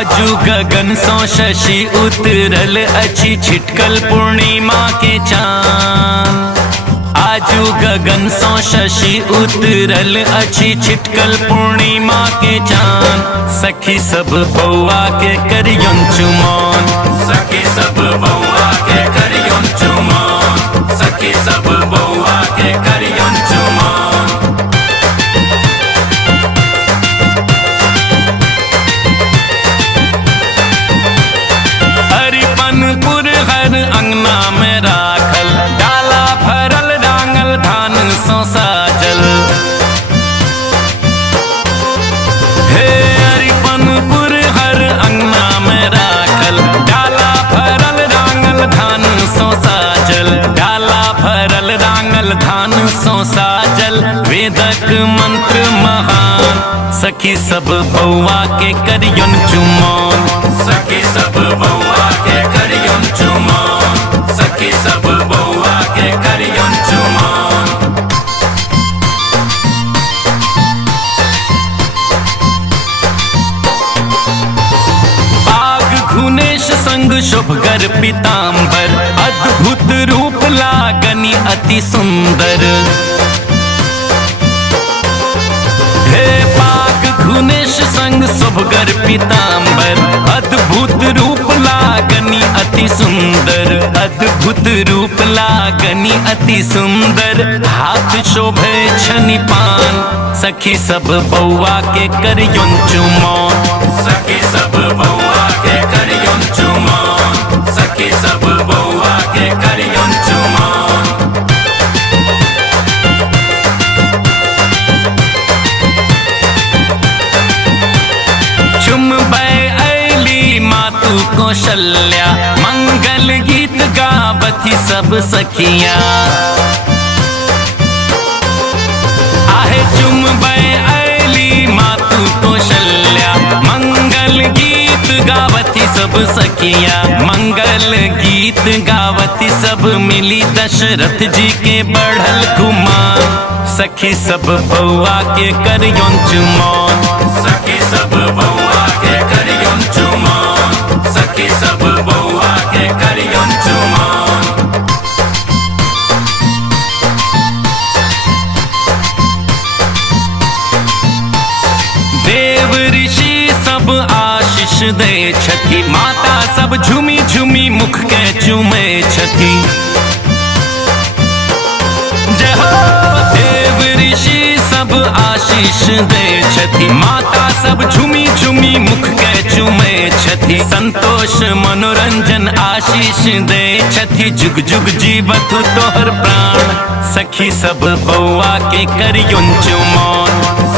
आजू गगन सो शशि उतरल अच्छी छिटकल पूर्णिमा के चांद। आजू गगन सो शशि उतरल अच्छी छिटकल पूर्णिमा के चांद। सखी सब बउआ के करियन चुमौन, सखी सब बउआ के करियन चुमौन, सखी सब बउआ के करियन चुमौन। अरिपनपुर हर अंगना में राखल डाला भरल डांगल धान सो साजल। हे अरिपनपुर हर अंगना में राखल डाला भरल डांगल धान सो साजल। डाला भरल डांगल धान सो साजल। वेदक मंत्र महान सखी सब बउआ के करियन चुमौन, सखी सब बउआ के करियन चुमौन, सखी सब बउआ के करियन चुमौन। आग घुनेश संग शुभकर पीतांबर, अद्भुत रूप लागनी अति सुंदर। हे पाक घुनेश संग शुभकर पीतांबर, अद्भुत रूप लागनी अति सुंदर। अद्भुत रूप लागनी अति सुंदर। हाथ शोभे छनि पान सखी सब बउआ के करियन चुमौन, सखी सब बउआ के करियन चुमौन, सखी सब बउआ के करियन चुमौन। कौशल्या मंगल गीत गावती सब सखिया। आहे चुमबै ऐली मातु कौशल्या, मंगल गीत गावती सब सखिया। मंगल गीत गावती सब मिली दशरथ जी के बढ़ल गुमान। सखी सब बउआ के करियन चुमौन, सखी सब बउआ के करियन चुमौन, सखी सब बउआ के करियन चुमौन। देव ऋषि सब आशीष दे छथि, माता सब झूमी झूमी मुख के चूमे छथि। जय हो देव ऋषि सब आशीष दे छथि, माता सब झूमी झूमी मुख के चूमे छथि। संतोष मनोरंजन आशीष दे छथि, जुग जुग जीवत तोहर प्राण। सखी सब बउआ के करियन चुमौन,